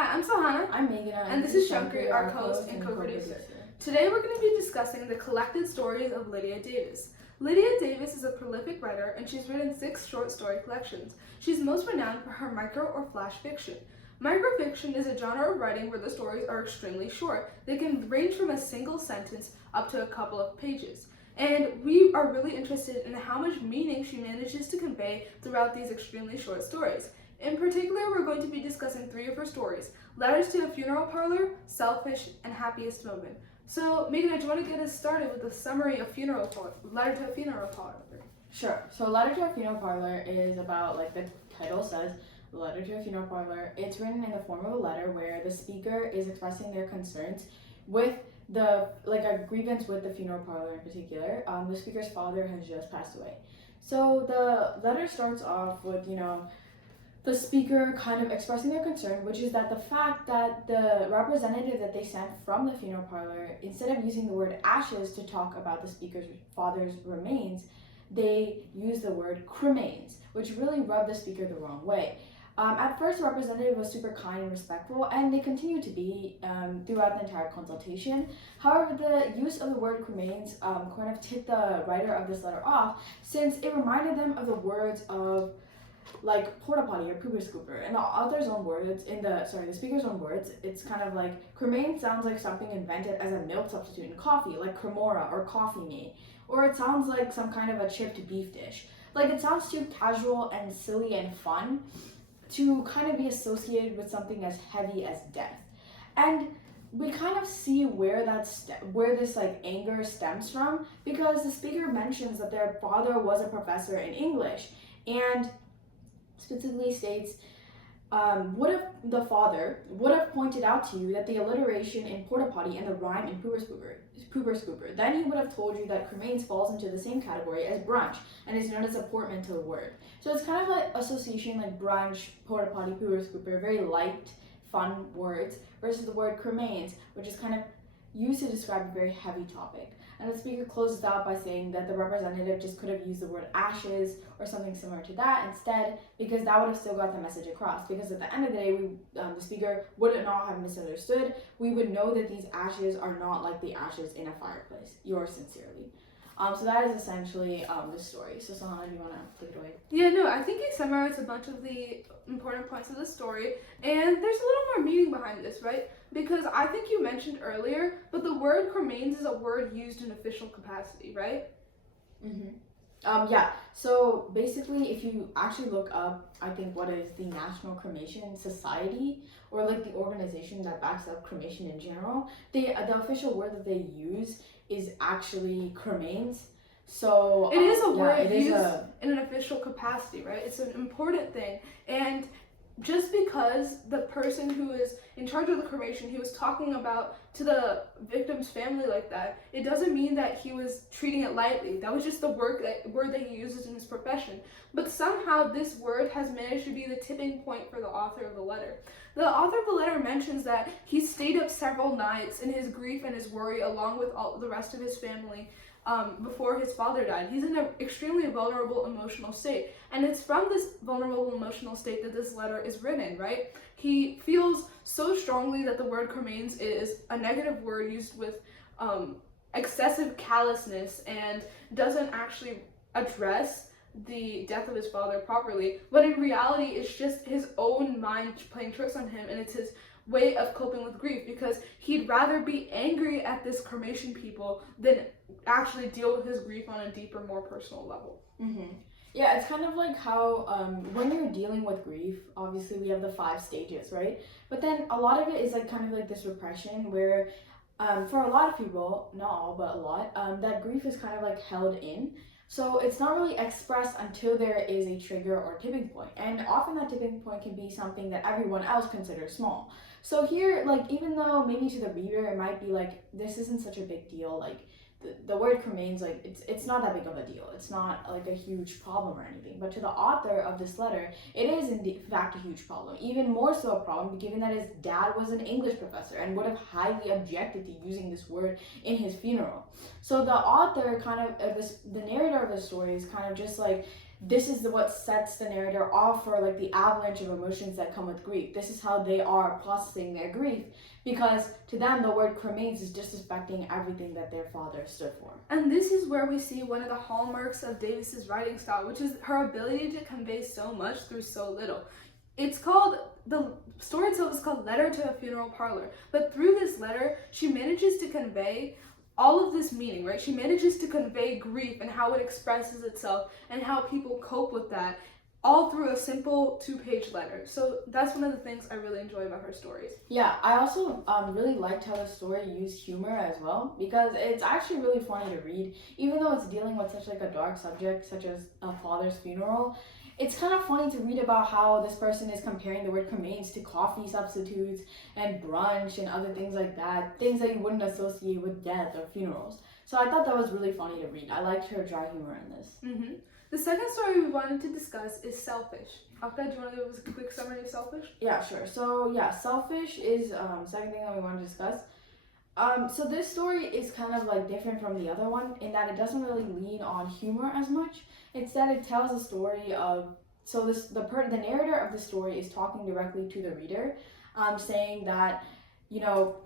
Hi, I'm Sahana. I'm Meghana. And this is Shankar, our co-host and co-producer. Today we're going to be discussing the collected stories of Lydia Davis. Lydia Davis is a prolific writer, and she's written 6 short story collections. She's most renowned for her micro or flash fiction. Microfiction is a genre of writing where the stories are extremely short. They can range from a single sentence up to a couple of pages. And we are really interested in how much meaning she manages to convey throughout these extremely short stories. In particular, we're going to be discussing 3 of her stories: Letters to a Funeral Parlor, Selfish, and Happiest Moment. So, Meghana, do you want to get us started with a summary of Letter to a Funeral Parlor? Sure. So, Letter to a Funeral Parlor is about, like the title says, Letter to a Funeral Parlor. It's written in the form of a letter where the speaker is expressing their concerns with a grievance with the funeral parlor in particular. The speaker's father has just passed away. So, the letter starts off with, the speaker kind of expressing their concern, which is that the fact that the representative that they sent from the funeral parlor, instead of using the word ashes to talk about the speaker's father's remains, they used the word cremains, which really rubbed the speaker the wrong way. At first, the representative was super kind and respectful, and they continue to be throughout the entire consultation. However, the use of the word cremains kind of tipped the writer of this letter off, since it reminded them of the words of like porta potty or pooper scooper. In the author's own words, the speaker's own words, it's kind of like cremain sounds like something invented as a milk substitute in coffee, like cremora or coffee mate, or it sounds like some kind of a chipped beef dish. Like, it sounds too casual and silly and fun to kind of be associated with something as heavy as death. And we kind of see where this anger stems from, because the speaker mentions that their father was a professor in English, and specifically states, what if the father would have pointed out to you that the alliteration in porta potty and the rhyme in pooper scooper, then he would have told you that cremains falls into the same category as brunch and is known as a portmanteau word. So it's kind of like association, like brunch, porta potty, pooper scooper, very light, fun words, versus the word cremains, which is kind of used to describe a very heavy topic. And the speaker closes out by saying that the representative just could have used the word ashes or something similar to that instead, because that would have still got the message across. Because at the end of the day, the speaker would not have misunderstood. We would know that these ashes are not like the ashes in a fireplace. Yours sincerely. So that is essentially the story. So Sahana, do you want to take it away? Yeah, no, I think you summarized a bunch of the important points of the story, and there's a little more meaning behind this, right? Because I think you mentioned earlier, but the word cremains is a word used in official capacity, right? Yeah, so basically, if you actually look up, I think, what is the National Cremation Society, or like the organization that backs up cremation in general, the official word that they use is actually cremains. So it is a word used in an official capacity, right? It's an important thing. And just because the person who is in charge of the cremation, he was talking about to the victim's family like that, it doesn't mean that he was treating it lightly. That was just the word that he uses in his profession. But somehow this word has managed to be the tipping point for the author of the letter. The author of the letter mentions that he stayed up several nights in his grief and his worry along with all the rest of his family before his father died. He's in an extremely vulnerable emotional state, and it's from this vulnerable emotional state that this letter is written, right? He feels so strongly that the word cremains is a negative word used with excessive callousness and doesn't actually address the death of his father properly, but in reality it's just his own mind playing tricks on him, and it's his way of coping with grief, because he'd rather be angry at this cremation people than actually deal with his grief on a deeper, more personal level. Yeah, it's kind of like how when you're dealing with grief, obviously we have the 5 stages, right? But then a lot of it is like kind of like this repression where for a lot of people, not all, but a lot, that grief is kind of like held in. So it's not really expressed until there is a trigger or tipping point. And often that tipping point can be something that everyone else considers small. So here, like, even though maybe to the reader it might be like, this isn't such a big deal, like the word cremains, like it's not that big of a deal. It's not like a huge problem or anything. But to the author of this letter, it is in fact a huge problem. Even more so a problem given that his dad was an English professor and would have highly objected to using this word in his funeral. So the author the narrator of the story is kind of just like this is what sets the narrator off for like the avalanche of emotions that come with grief. This is how they are processing their grief, because to them the word cremains is disrespecting everything that their father stood for. And this is where we see one of the hallmarks of Davis's writing style, which is her ability to convey so much through so little. It's called, the story itself is called Letter to a Funeral Parlor, but through this letter she manages to convey all of this meaning, right? She manages to convey grief and how it expresses itself and how people cope with that, all through a simple 2-page letter. So that's one of the things I really enjoy about her stories. Yeah, I also really liked how the story used humor as well, because it's actually really funny to read. Even though it's dealing with such like a dark subject such as a father's funeral, it's kind of funny to read about how this person is comparing the word cremains to coffee substitutes and brunch and other things like that, things that you wouldn't associate with death or funerals. So I thought that was really funny to read. I liked her dry humor in this. Mm-hmm. The second story we wanted to discuss is Selfish. Akka, do you want to give us a quick summary of Selfish? Yeah, sure. So yeah, Selfish is second thing that we want to discuss. So this story is kind of like different from the other one in that it doesn't really lean on humor as much. Instead, it tells a story of, so the narrator of the story is talking directly to the reader, saying that, you know,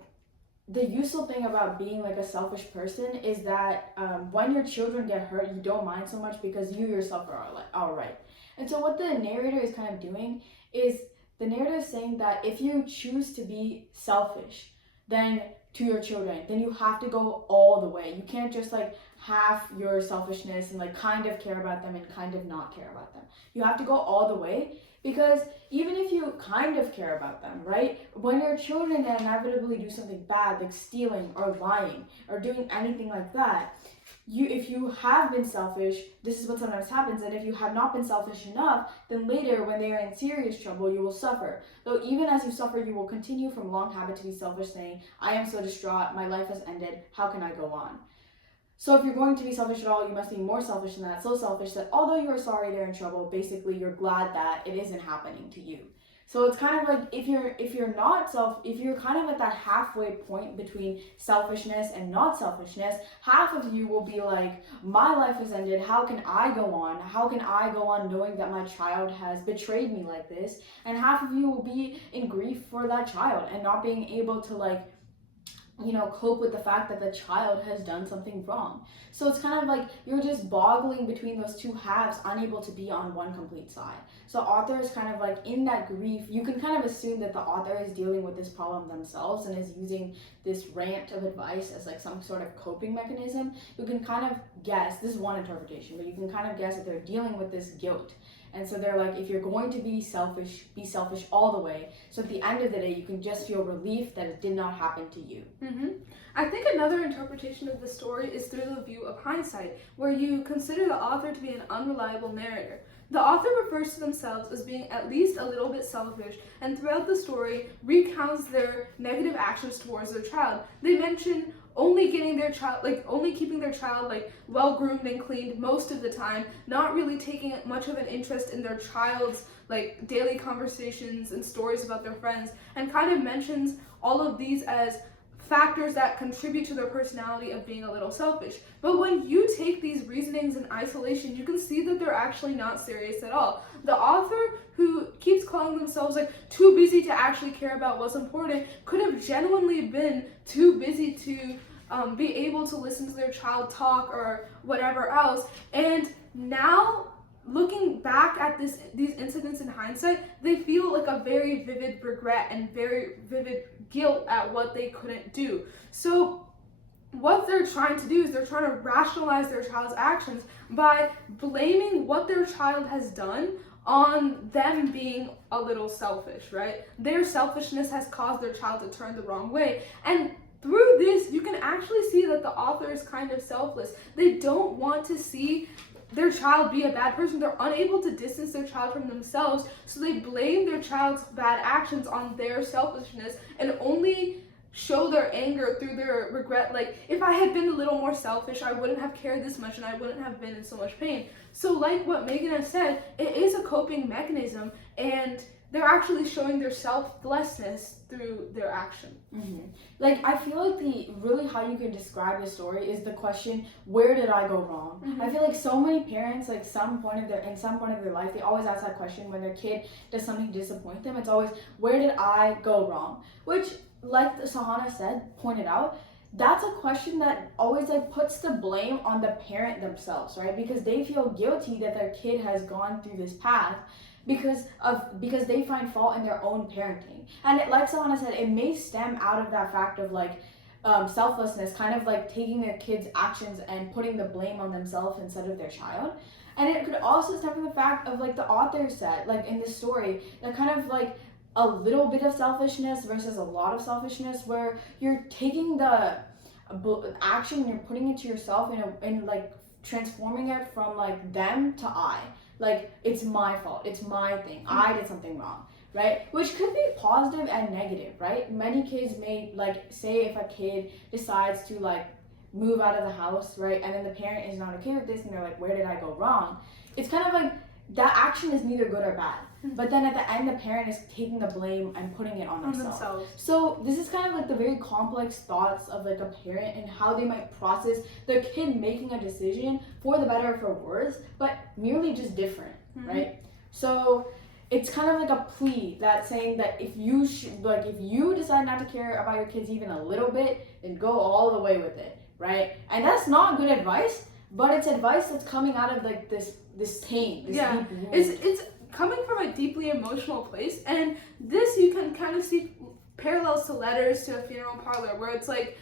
the useful thing about being like a selfish person is that when your children get hurt, you don't mind so much because you yourself are like all right. And so what the narrator is kind of doing is the narrator is saying that if you choose to be selfish, then to your children, then you have to go all the way. You can't just like half your selfishness and like kind of care about them and kind of not care about them. You have to go all the way, because even if you kind of care about them, right? When your children inevitably do something bad, like stealing or lying or doing anything like that, if you have been selfish, this is what sometimes happens, and if you have not been selfish enough, then later when they are in serious trouble, you will suffer. Though even as you suffer, you will continue from long habit to be selfish, saying, I am so distraught, my life has ended, how can I go on? So if you're going to be selfish at all, you must be more selfish than that, so selfish that although you are sorry they're in trouble, basically you're glad that it isn't happening to you. So it's kind of like if you're kind of at that halfway point between selfishness and not selfishness, half of you will be like, my life has ended, how can I go on? How can I go on knowing that my child has betrayed me like this? And half of you will be in grief for that child and not being able to like, you know, cope with the fact that the child has done something wrong. So it's kind of like you're just boggling between those two halves, unable to be on one complete side. So author is kind of like in that grief, you can kind of assume that the author is dealing with this problem themselves and is using this rant of advice as like some sort of coping mechanism. You can kind of guess, this is one interpretation, but you can kind of guess that they're dealing with this guilt. And so they're like, if you're going to be selfish all the way. So at the end of the day, you can just feel relief that it did not happen to you. Mm-hmm. I think another interpretation of the story is through the view of hindsight, where you consider the author to be an unreliable narrator. The author refers to themselves as being at least a little bit selfish, and throughout the story recounts their negative actions towards their child. They mention only keeping their child well groomed and cleaned most of the time, not really taking much of an interest in their child's like daily conversations and stories about their friends, and kind of mentions all of these as factors that contribute to their personality of being a little selfish. But when you take these reasonings in isolation, you can see that they're actually not serious at all. The author, who keeps calling themselves like too busy to actually care about what's important, could have genuinely been too busy to be able to listen to their child talk or whatever else. And now, looking back at these incidents in hindsight, they feel like a very vivid regret and very vivid guilt at what they couldn't do. So what they're trying to do is they're trying to rationalize their child's actions by blaming what their child has done on them being a little selfish, right? Their selfishness has caused their child to turn the wrong way. And through this, you can actually see that the author is kind of selfless. They don't want to see their child be a bad person. They're unable to distance their child from themselves, so they blame their child's bad actions on their selfishness and only show their anger through their regret. Like, if I had been a little more selfish, I wouldn't have cared this much and I wouldn't have been in so much pain. So like what Megan has said, it is a coping mechanism, and they're actually showing their selflessness through their action. Like, I feel like really how you can describe the story is the question, where did I go wrong? I feel like so many parents, like, in some point of their life, they always ask that question when their kid does something to disappoint them. It's always, where did I go wrong? Which, like Sahana pointed out, that's a question that always like puts the blame on the parent themselves, right? Because they feel guilty that their kid has gone through this path because they find fault in their own parenting. And like Sahana said, it may stem out of that fact of like selflessness, kind of like taking their kids' actions and putting the blame on themselves instead of their child. And it could also stem from the fact of, like the author said, like in this story, that kind of like a little bit of selfishness versus a lot of selfishness, where you're taking the action and you're putting it to yourself in like transforming it from like them to I. Like, it's my fault, it's my thing, I did something wrong, right? Which could be positive and negative, right? Many kids may, like, say if a kid decides to like move out of the house, right, and then the parent is not okay with this and they're like, where did I go wrong? It's kind of like that action is neither good or bad, but then at the end the parent is taking the blame and putting it on themselves. So this is kind of like the very complex thoughts of like a parent and how they might process their kid making a decision for the better or for worse, but merely just different, right? So it's kind of like a plea that's saying that if you decide not to care about your kids even a little bit, then go all the way with it, right? And that's not good advice, but it's advice that's coming out of like this pain, this deep wound. It's coming from a deeply emotional place, and this you can kind of see parallels to letters to a funeral parlor, where it's like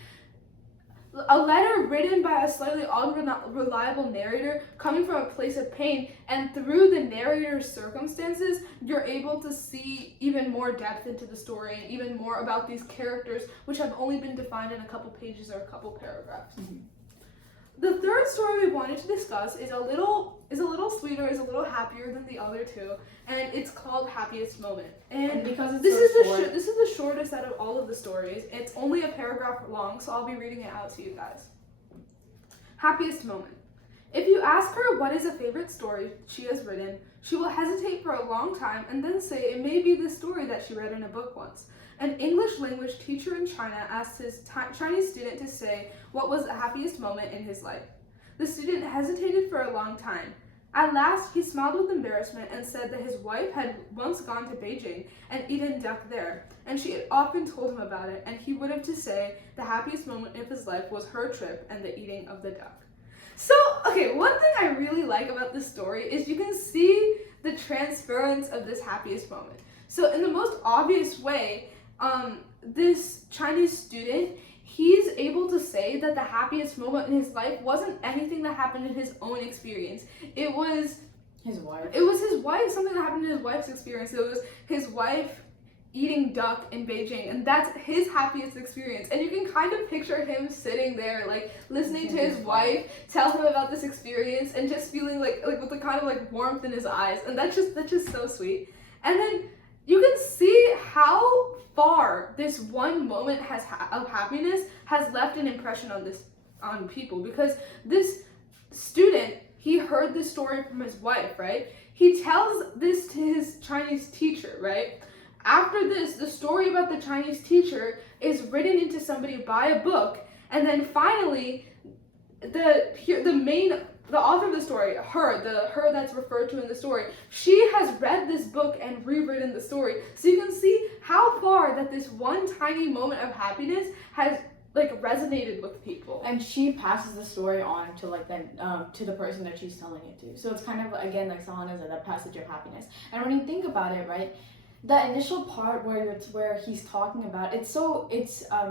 a letter written by a slightly unreliable narrator coming from a place of pain, and through the narrator's circumstances, you're able to see even more depth into the story and even more about these characters, which have only been defined in a couple pages or a couple paragraphs. The third story we wanted to discuss is a little sweeter, is a little happier than the other two, and it's called Happiest Moment. And because this is the shortest out of all of the stories. It's only a paragraph long, so I'll be reading it out to you guys. Happiest Moment. If you ask her what is a favorite story she has written, she will hesitate for a long time and then say it may be the story that she read in a book once. An English language teacher in China asked his Chinese student to say what was the happiest moment in his life. The student hesitated for a long time. At last, he smiled with embarrassment and said that his wife had once gone to Beijing and eaten duck there, and she had often told him about it, and he would have to say the happiest moment of his life was her trip and the eating of the duck. So, okay, one thing I really like about this story is you can see the transference of this happiest moment. So in the most obvious way, this Chinese student, he's able to say that the happiest moment in his life wasn't anything that happened in his own experience. It was his wife. It was his wife, something that happened in his wife's experience. It was his wife eating duck in Beijing, and that's his happiest experience. And you can kind of picture him sitting there, like, listening to his wife tell him about this experience and just feeling like with the kind of like warmth in his eyes. And that's just so sweet. And then you can see how far this one moment of happiness has left an impression on people, because this student, he heard this story from his wife, right? He tells this to his Chinese teacher, right? After this, the story about the Chinese teacher is written into somebody by a book, and then finally, the author of the story, her that's referred to in the story, she has read this book and rewritten the story. So you can see how far that this one tiny moment of happiness has like resonated with people. And she passes the story on to like to the person that she's telling it to. So it's kind of again like Sahana said, that passage of happiness. And when you think about it, right, the initial part where he's talking about it's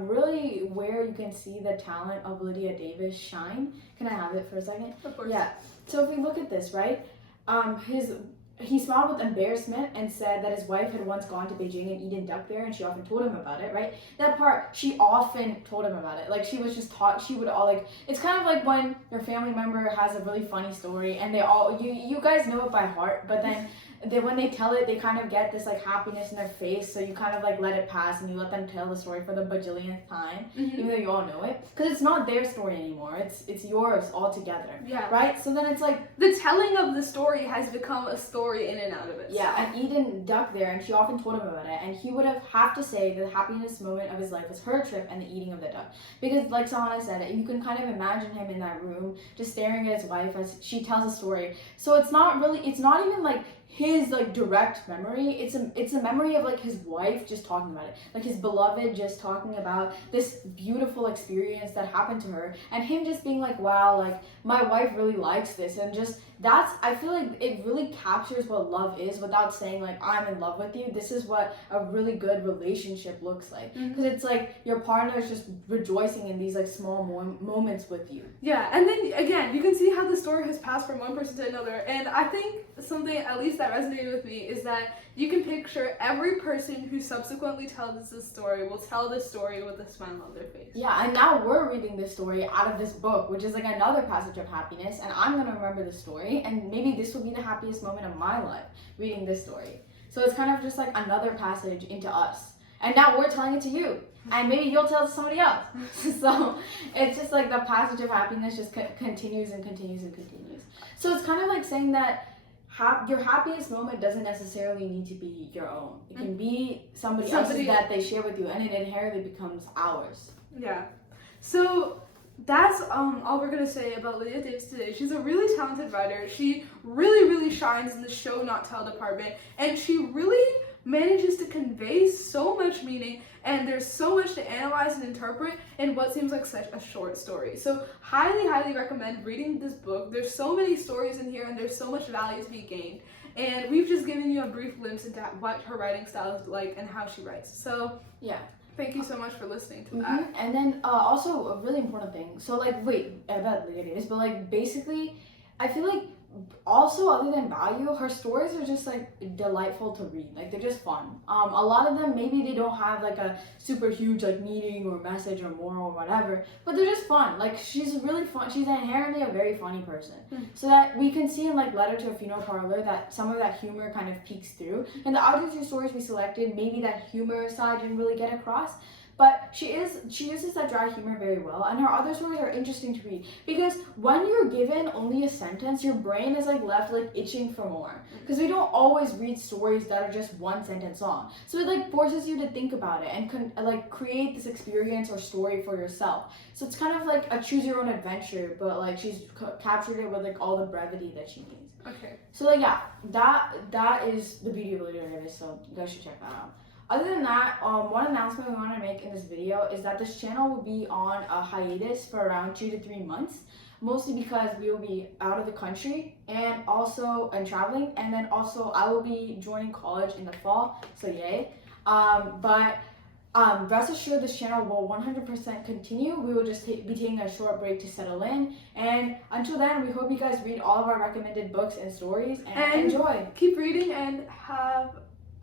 really where you can see the talent of Lydia Davis shine. Can I have it for a second? Of course. Yeah. So if we look at this, right, he smiled with embarrassment and said that his wife had once gone to Beijing and eaten duck there, and she often told him about it, right? That part, she often told him about it. Like, she was just taught, she would all, like, it's kind of like when your family member has a really funny story and they all, you guys know it by heart, but then when they tell it, they kind of get this like happiness in their face, so you kind of like let it pass and you let them tell the story for the bajillionth time, even though you all know it, because it's not their story anymore, it's yours altogether. Yeah. Right? So then it's like the telling of the story has become a story in and out of it. Yeah, and Eden ducked there, and she often told him about it, and he would have to say the happiest moment of his life was her trip and the eating of the duck, because like Sahana said, you can kind of imagine him in that room just staring at his wife as she tells a story. So it's not even like his like direct memory, it's a memory of like his wife just talking about it, like his beloved just talking about this beautiful experience that happened to her, and him just being like, wow, like my wife really likes this, and just I feel like it really captures what love is without saying like I'm in love with you. This is what a really good relationship looks like, because it's like your partner is just rejoicing in these like small moments with you. Yeah, and then again, you can see how the story has passed from one person to another, and I think something at least that resonated with me is that you can picture every person who subsequently tells this story will tell this story with a smile on their face. Yeah, and now we're reading this story out of this book, which is like another passage of happiness, and I'm gonna remember the story, and maybe this will be the happiest moment of my life, reading this story. So it's kind of just like another passage into us, and now we're telling it to you, and maybe you'll tell it to somebody else. So it's just like the passage of happiness just continues and continues and continues. So it's kind of like saying that your happiest moment doesn't necessarily need to be your own. It can be somebody else's that they share with you, and it inherently becomes ours. Yeah. So that's all we're gonna say about Lydia Davis today. She's a really talented writer. She really shines in the show not tell department, and she really manages to convey so much meaning, and there's so much to analyze and interpret in what seems like such a short story. So highly recommend reading this book. There's so many stories in here, and there's so much value to be gained, and we've just given you a brief glimpse into what her writing style is like and how she writes. So yeah, thank you so much for listening to that. And then also a really important thing, so like about Lydia Davis, but like basically I feel like also, other than value, her stories are just like delightful to read. Like they're just fun. A lot of them, maybe they don't have like a super huge like meaning or message or moral or whatever, but they're just fun. Like she's really fun. She's inherently a very funny person. So that we can see in like Letter to a Funeral Parlor that some of that humor kind of peeks through. And the other two stories we selected, maybe that humor side didn't really get across. But she uses that dry humor very well, and her other stories are interesting to read, because when you're given only a sentence, your brain is like left like itching for more, because we don't always read stories that are just one sentence long. So it like forces you to think about it and like create this experience or story for yourself. So it's kind of like a choose your own adventure, but like she's captured it with like all the brevity that she needs. Okay. So like yeah, that is the beauty of Lydia Davis. So you guys should check that out. Other than that, one announcement we want to make in this video is that this channel will be on a hiatus for around 2 to 3 months, mostly because we will be out of the country and traveling, and then also I will be joining college in the fall, so yay. But rest assured this channel will 100% continue. We will just be taking a short break to settle in, and until then, we hope you guys read all of our recommended books and stories and enjoy. Keep reading and have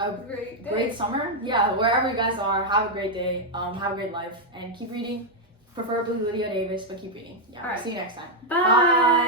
a great day. Great summer. Yeah, wherever you guys are, have a great day. Have a great life, and keep reading. Preferably Lydia Davis, but keep reading. Yeah. All right. See you next time. Bye.